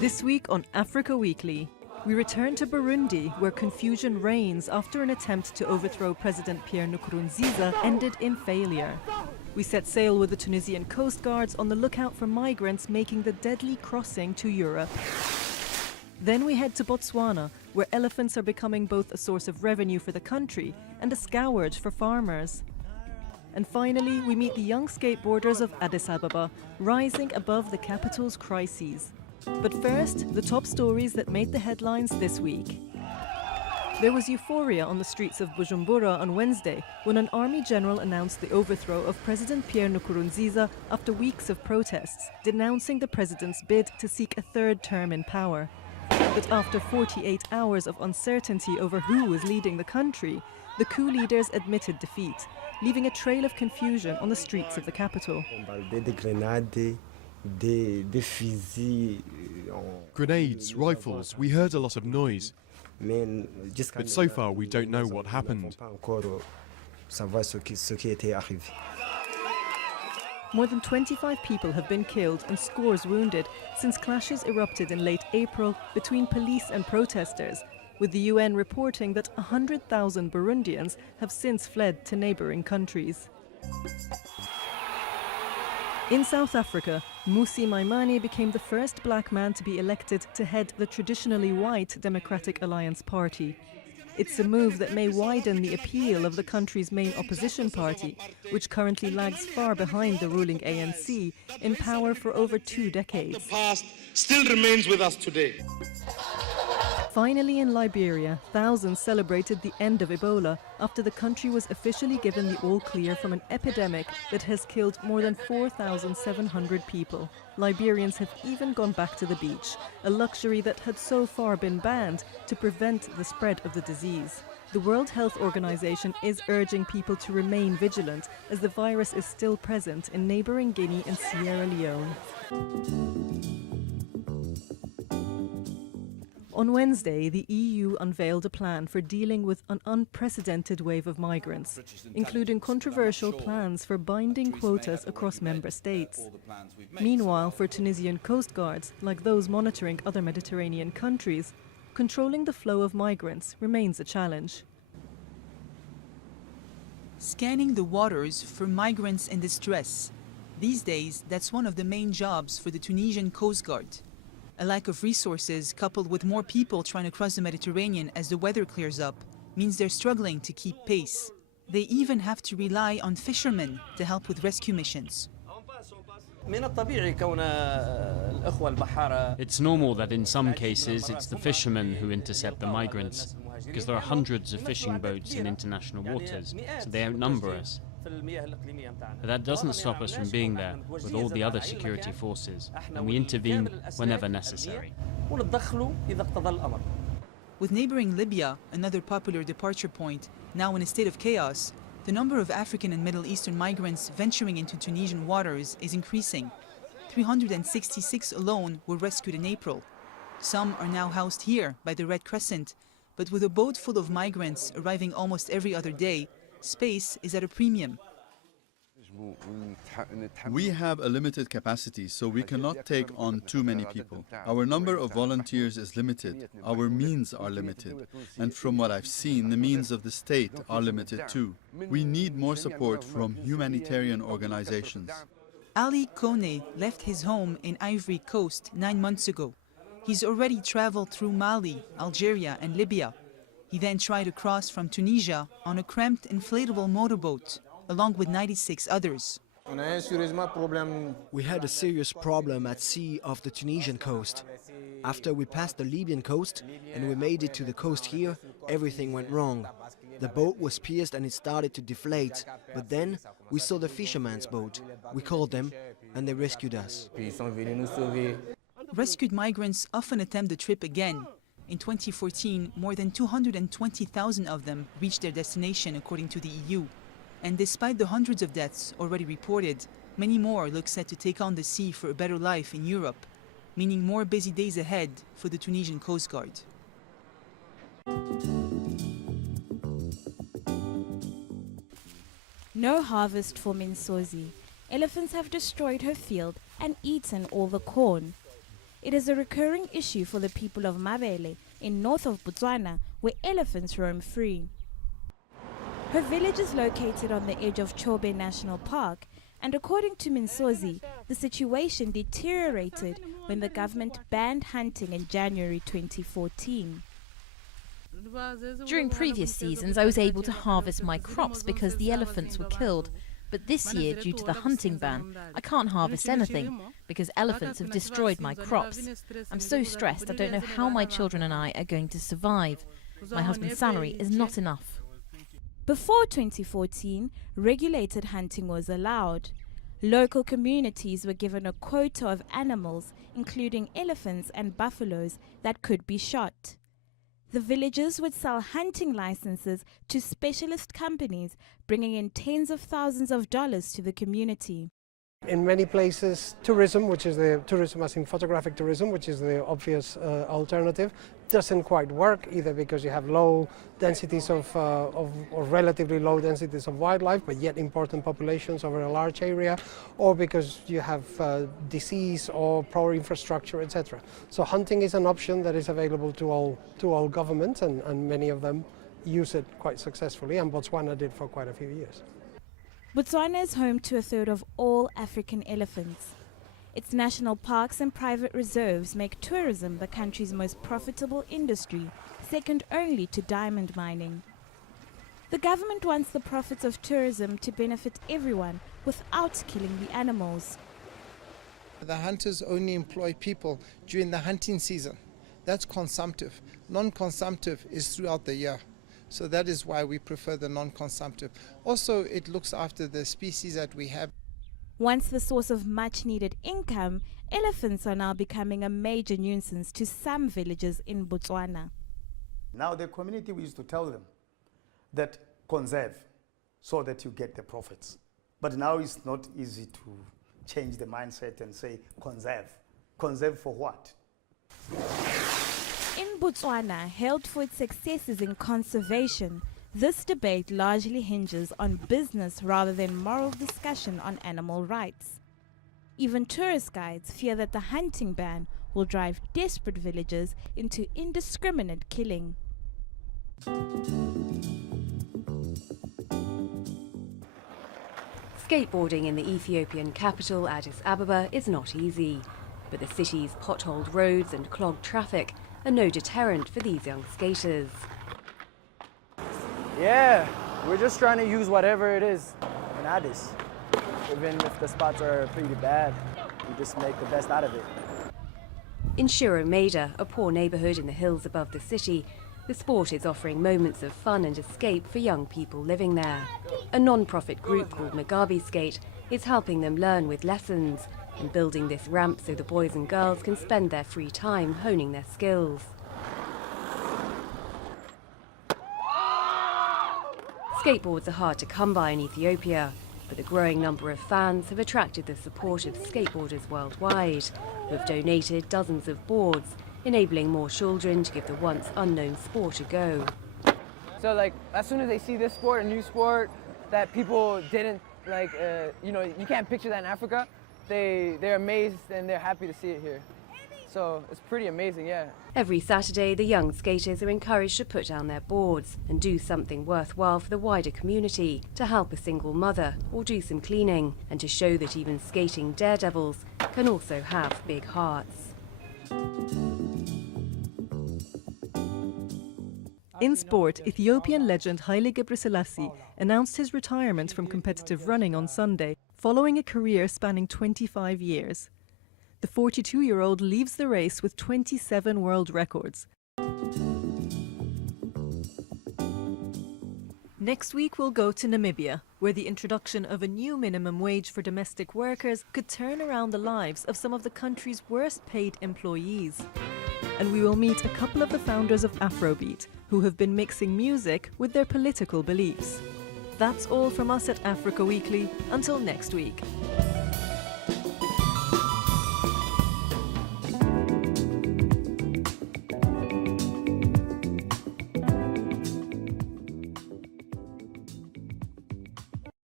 This week on Africa Weekly, we return to Burundi, where confusion reigns after an attempt to overthrow President Pierre Nkurunziza ended in failure. We set sail with the Tunisian coast guards on the lookout for migrants making the deadly crossing to Europe. Then we head to Botswana, where elephants are becoming both a source of revenue for the country and a scourge for farmers. And finally, we meet the young skateboarders of Addis Ababa, rising above the capital's crises. But first, the top stories that made the headlines this week. There was euphoria on the streets of Bujumbura on Wednesday when an army general announced the overthrow of President Pierre Nkurunziza after weeks of protests, denouncing the president's bid to seek a third term in power. But after 48 hours of uncertainty over who was leading the country, the coup leaders admitted defeat, leaving a trail of confusion on the streets of the capital. Grenades, rifles, we heard a lot of noise. But so far we don't know what happened. More than 25 people have been killed and scores wounded since clashes erupted in late April between police and protesters, with the UN reporting that 100,000 Burundians have since fled to neighbouring countries. In South Africa, Mmusi Maimane became the first black man to be elected to head the traditionally white Democratic Alliance Party. It's a move that may widen the appeal of the country's main opposition party, which currently lags far behind the ruling ANC, in power for over 2 decades. The past still remains with us today. Finally, in Liberia, thousands celebrated the end of Ebola after the country was officially given the all-clear from an epidemic that has killed more than 4,700 people. Liberians have even gone back to the beach, a luxury that had so far been banned to prevent the spread of the disease. The World Health Organization is urging people to remain vigilant as the virus is still present in neighboring Guinea and Sierra Leone. On Wednesday, the EU unveiled a plan for dealing with an unprecedented wave of migrants, including controversial plans for binding quotas across member states. Meanwhile, for Tunisian coast guards, like those monitoring other Mediterranean countries, controlling the flow of migrants remains a challenge. Scanning the waters for migrants in distress. These days, that's one of the main jobs for the Tunisian Coast Guard. A lack of resources, coupled with more people trying to cross the Mediterranean as the weather clears up, means they're struggling to keep pace. They even have to rely on fishermen to help with rescue missions. It's normal that in some cases it's the fishermen who intercept the migrants, because there are hundreds of fishing boats in international waters, so they outnumber us. But that doesn't stop us from being there with all the other security forces, and we intervene whenever necessary. With neighboring Libya, another popular departure point, now in a state of chaos, the number of African and Middle Eastern migrants venturing into Tunisian waters is increasing. 366 alone were rescued in April. Some are now housed here by the Red Crescent, but with a boat full of migrants arriving almost every other day, space is at a premium. We have a limited capacity, so we cannot take on too many people. Our number of volunteers is limited, our means are limited, and from what I've seen, the means of the state are limited too. We need more support from humanitarian organizations. Ali Kone left his home in Ivory Coast 9 months ago. He's already traveled through Mali, Algeria and Libya. He then tried to cross from Tunisia on a cramped inflatable motorboat, along with 96 others. We had a serious problem at sea off the Tunisian coast. After we passed the Libyan coast and we made it to the coast here, everything went wrong. The boat was pierced and it started to deflate, but then we saw the fisherman's boat. We called them and they rescued us. Rescued migrants often attempt the trip again. In 2014, more than 220,000 of them reached their destination, according to the EU. And despite the hundreds of deaths already reported, many more look set to take on the sea for a better life in Europe, meaning more busy days ahead for the Tunisian Coast Guard. No harvest for Minsozi. Elephants have destroyed her field and eaten all the corn. it is a recurring issue for the people of Mabele in north of Botswana, where elephants roam free. Her village is located on the edge of Chobe National Park, and according to Minsozi, the situation deteriorated when the government banned hunting in January 2014. During previous seasons, I was able to harvest my crops because the elephants were killed. But this year, due to the hunting ban, I can't harvest anything because elephants have destroyed my crops. I'm so stressed, I don't know how my children and I are going to survive. My husband's salary is not enough. Before 2014, regulated hunting was allowed. Local communities were given a quota of animals, including elephants and buffaloes, that could be shot. The villagers would sell hunting licenses to specialist companies, bringing in tens of thousands of dollars to the community. In many places, tourism, which is the tourism as in photographic tourism, which is the obvious alternative, doesn't quite work, either because you have low densities or relatively low densities of wildlife, but yet important populations over a large area, or because you have disease or poor infrastructure, etc. So hunting is an option that is available to all governments, and many of them use it quite successfully, and Botswana did for quite a few years. Botswana is home to a third of all African elephants. Its national parks and private reserves make tourism the country's most profitable industry, second only to diamond mining. The government wants the profits of tourism to benefit everyone without killing the animals. The hunters only employ people during the hunting season. That's consumptive. Non-consumptive is throughout the year. So that is why we prefer the non-consumptive. Also, it looks after the species that we have. Once the source of much-needed income, elephants are now becoming a major nuisance to some villages in Botswana. Now the community, we used to tell them that conserve so that you get the profits. But now it's not easy to change the mindset and say conserve. Conserve for what? In Botswana, hailed for its successes in conservation, this debate largely hinges on business rather than moral discussion on animal rights. Even tourist guides fear that the hunting ban will drive desperate villagers into indiscriminate killing. Skateboarding in the Ethiopian capital, Addis Ababa, is not easy, but the city's potholed roads and clogged traffic are no deterrent for these young skaters. Yeah, we're just trying to use whatever it is in Addis. Even if the spots are pretty bad, we just make the best out of it. In Shiromeda, a poor neighbourhood in the hills above the city, the sport is offering moments of fun and escape for young people living there. A non-profit group called Mugabe Skate is helping them learn with lessons and building this ramp so the boys and girls can spend their free time honing their skills. Skateboards are hard to come by in Ethiopia, but the growing number of fans have attracted the support of skateboarders worldwide, who have donated dozens of boards, enabling more children to give the once unknown sport a go. So as soon as they see this sport, a new sport that people didn't you can't picture that in Africa, they're amazed and they're happy to see it here. So it's pretty amazing, yeah. Every Saturday, the young skaters are encouraged to put down their boards and do something worthwhile for the wider community, to help a single mother or do some cleaning, and to show that even skating daredevils can also have big hearts. In sport, Ethiopian legend Haile Gebrselassie announced his retirement from competitive running on Sunday, following a career spanning 25 years. The 42-year-old leaves the race with 27 world records. Next week we'll go to Namibia, where the introduction of a new minimum wage for domestic workers could turn around the lives of some of the country's worst paid employees. And we will meet a couple of the founders of Afrobeat, who have been mixing music with their political beliefs. That's all from us at Africa Weekly. Until next week.